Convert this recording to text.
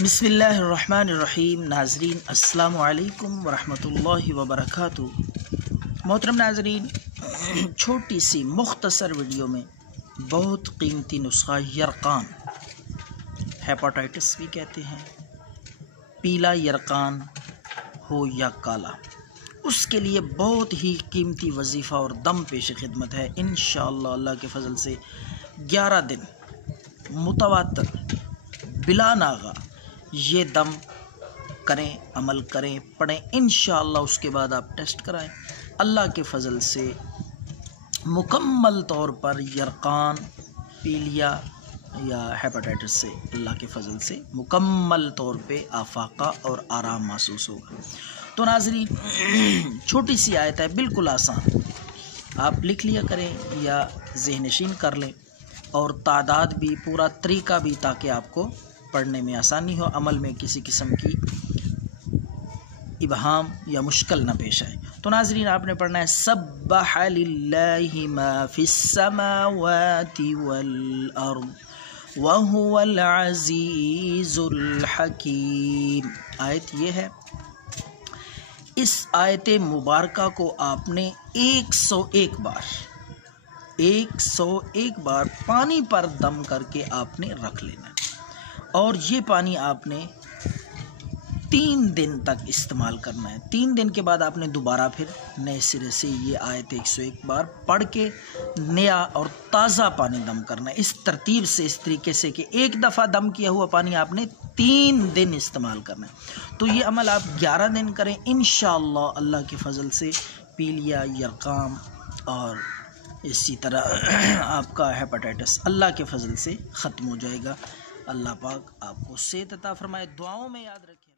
بسم اللہ الرحمن الرحیم۔ ناظرین السلام علیکم ورحمۃ اللہ وبرکاتہ۔ محترم ناظرین، چھوٹی سی مختصر ویڈیو میں بہت قیمتی نسخہ یرقان، ہیپاٹائٹس بھی کہتے ہیں، پیلا یرقان ہو یا کالا، اس کے لیے بہت ہی قیمتی وظیفہ اور دم پیش خدمت ہے۔ انشاءاللہ اللہ کے فضل سے 11 دن متواتر بلا ناغہ یہ دم کریں، عمل کریں، پڑھیں، انشاءاللہ اس کے بعد آپ ٹیسٹ کرائیں۔ اللہ کے فضل سے مکمل طور پر یرقان، پیلیا یا ہیپاٹائٹس سے اللہ کے فضل سے مکمل طور پہ آفاقہ اور آرام محسوس ہوگا۔ تو ناظرین، چھوٹی سی آیت ہے، بالکل آسان، آپ لکھ لیا کریں یا ذہن نشین کر لیں، اور تعداد بھی، پورا طریقہ بھی، تاکہ آپ کو پڑھنے میں آسانی ہو، عمل میں کسی قسم کی ابہام یا مشکل نہ پیش آئے۔ تو ناظرین، آپ نے پڑھنا ہے سبح للہ ما فی السماوات والارض وہو العزیز الحکیم۔ آیت یہ ہے، اس آیت مبارکہ کو آپ نے 101 بار پانی پر دم کر کے آپ نے رکھ لینا ہے، اور یہ پانی آپ نے 3 دن تک استعمال کرنا ہے۔ 3 دن کے بعد آپ نے دوبارہ پھر نئے سرے سے یہ آیت 101 بار پڑھ کے نیا اور تازہ پانی دم کرنا ہے، اس ترتیب سے، اس طریقے سے کہ ایک دفعہ دم کیا ہوا پانی آپ نے 3 دن استعمال کرنا ہے۔ تو یہ عمل آپ 11 دن کریں، انشاءاللہ اللہ کے فضل سے پیلیا، یرقان اور اسی طرح آپ کا ہیپاٹائٹس اللہ کے فضل سے ختم ہو جائے گا۔ اللہ پاک آپ کو صحت عطا فرمائے، دعاؤں میں یاد رکھیں۔